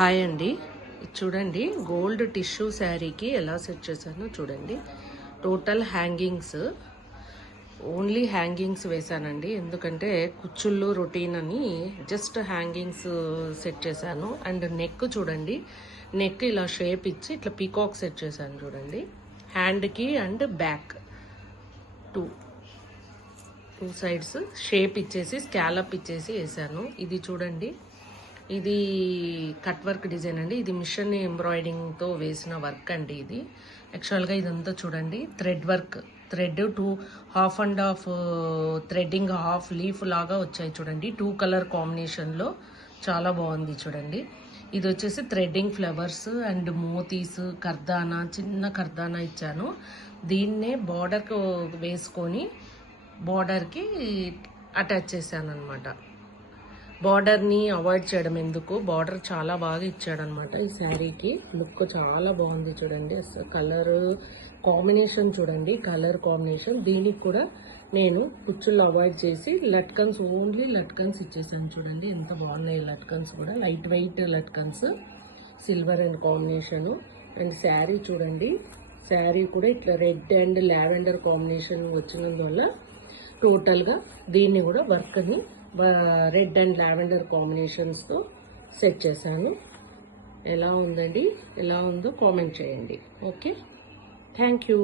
Hi అండి, చూడండి gold tissue శారీకి ఎలా సెట్ చేశానో చూడండి. టోటల్ హ్యాంగింగ్స్, ఓన్లీ హ్యాంగింగ్స్ వేశానండి. ఎందుకంటే కుచ్చుళ్ళు రొటీన్ అని జస్ట్ హ్యాంగింగ్స్ సెట్ చేశాను. అండ్ నెక్ చూడండి, నెక్ ఇలా షేప్ ఇచ్చి ఇట్లా పీకాక్ సెట్ చేశాను చూడండి. హ్యాండ్కి and back two sides shape ఇచ్చేసి స్కాలప్ ఇచ్చేసి వేసాను. ఇది చూడండి, ఇది కట్ వర్క్ డిజైన్ అండి. ఇది మిషన్ ఎంబ్రాయిడింగ్తో వేసిన వర్క్ అండి. ఇది యాక్చువల్గా ఇదంతా చూడండి thread work, thread half and half threading, half leaf లాగా వచ్చాయి చూడండి. 2 కలర్ కాంబినేషన్లో చాలా బాగుంది చూడండి. ఇది వచ్చేసి థ్రెడ్డింగ్ ఫ్లవర్స్ అండ్ మోతీస్, కర్దానా, చిన్న కర్దానా ఇచ్చాను. దీన్నే బార్డర్కి వేసుకొని బార్డర్కి అటాచ్ చేశాను అనమాట. బార్డర్ని అవాయిడ్ చేయడం ఎందుకు, బార్డర్ చాలా బాగా ఇచ్చాడనమాట. ఈ శారీకి లుక్ చాలా బాగుంది చూడండి. కలర్ కాంబినేషన్ చూడండి, కలర్ కాంబినేషన్. దీనికి కూడా నేను కుచ్చులు అవాయిడ్ చేసి లట్కన్స్, ఓన్లీ లట్కన్స్ ఇచ్చేసాను చూడండి. ఎంత బాగున్నాయి లట్కన్స్ కూడా, light weight latkans, silver and combination. And sari చూడండి, శారీ కూడా ఇట్లా రెడ్ అండ్ లావెండర్ కాంబినేషన్ వచ్చినందువల్ల టోటల్గా దీన్ని కూడా వర్క్ని రెడ్ అండ్ లావెండర్ కాంబినేషన్స్తో సెట్ చేశాను. ఎలా ఉందండి, ఎలా ఉందో కామెంట్ చేయండి. Okay, thank you.